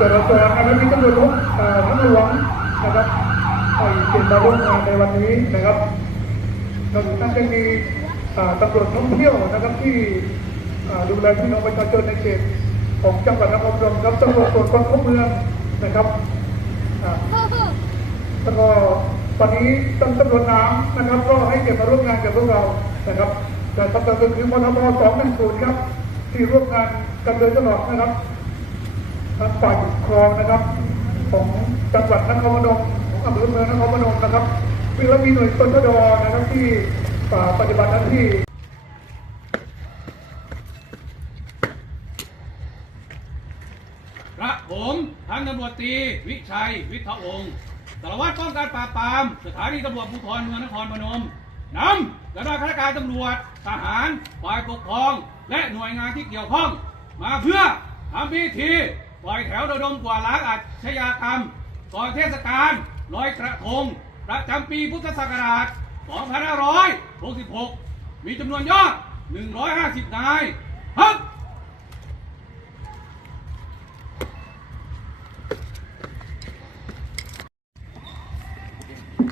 จราจรนะครับมีตำรวจทั้งหลวงนะครับไปเก็บมาร่วมงานในวันนี้นะครับนอกจากนั้นยังมีตำรวจท่องเที่ยวนะครับที่ดูแลพี่น้องประชาชนในเขตของจังหวัดนครพนมครับตำรวจตรวจคนเข้าเมืองนะครับแล้วก็วันนี้ตั้งตำรวจน้ำนะครับ ก็ให้เก็บมาร่วมงานกับพวกเรานะครับแต่ตำรวจก็คือมทบสองหนึ่งศูนครับ ที่ร่วมงานกันโดยตลอดนะครับ ทั้งฝ่ายปกครองนะครับ ของจังหวัดนครพนมของอำเภอเมืองนครพนมนะครับซึ่งแล้วมีหน่วยตชดอนะครับที่อ่าปฏิบัติหน้าที่กระผมพันตำรวจตีวิชัยวิทยาวงศ์สารวัตรป้องกันปราบปรามสถานีตำรวจภูธรเมืองนครพนมนำคณะข้าราชการตำรวจทหารฝ่ายปกครอง และหน่วยงานที่เกี่ยวข้อง มาเพื่อทำพิธี ปล่อยแถวระดมกวาดล้างอาชญากรรมก่อนเทศกาลลอยกระทงประจำปีพุทธศักราช 2566 มีจำนวนยอด 150 นายครับ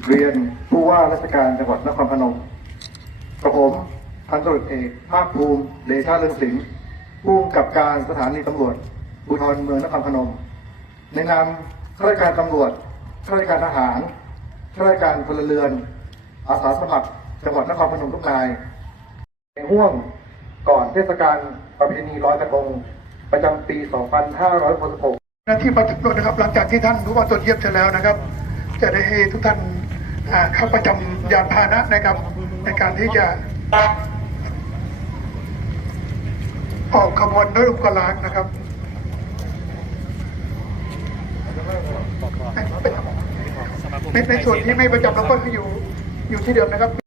เรียนผู้ว่าราชการจังหวัดนครพนมกระผมพันตำรวจเอกภาคภูมิเดชาเรืองสิงห์ผู้กับการสถานีตำรวจ ภูธรเมืองนครพนม ในนามข้าราชการตำรวจข้าราชการทหารข้าราชการพลเรือน อาสาสมัครจังหวัดนครพนมทุกนาย ในห่วงก่อนเทศกาลประเพณีลอยกระทงประจำปี 2566หน้าที่ประจำตัวนะครับ หลังจากที่ท่านรู้ว่าตรวจเยี่ยมเสร็จแล้วนะครับ จะได้ให้ทุกท่านเข้าประจำยานพาหนะนะครับ ในการที่จะออกขบวนด้วยอุปกรณ์นะครับ ในในส่วนที่ไม่ประจำเราก็คืออยู่อยู่ที่เดิมนะครับ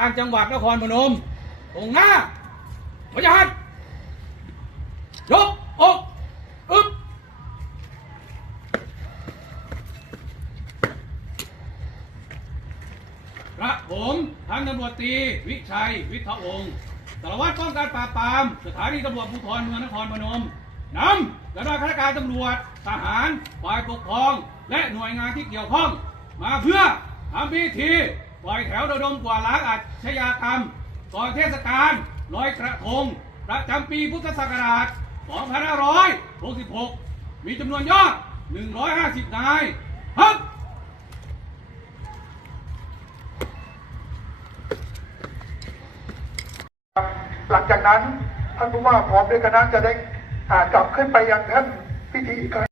ทางจังหวัดนครพนมตรงหน้าพยานยกอกอึบกระผมพันตำรวจตรีวิชัย วิทยาวงศ์สารวัตรป้องกันปราบปราม สถานีตำรวจภูธรเมืองนครพนมนำคณะข้าราชการตำรวจ ทหาร ฝ่ายปกครอง และหน่วยงานที่เกี่ยวข้อง มาเพื่อทำพิธี ปล่อยแถวระดมกวาล้างอาชญากรรมก่อนเทศกาลลอยกระทง ประจำปีพุทธศักราช 2566 มีจำนวนยอด 150 นายครับหลังจากนั้นท่านผู้ว่าพร้อมด้วยคณะจะได้อากลับขึ้นไปยังท่านพิธีอีกครั้ง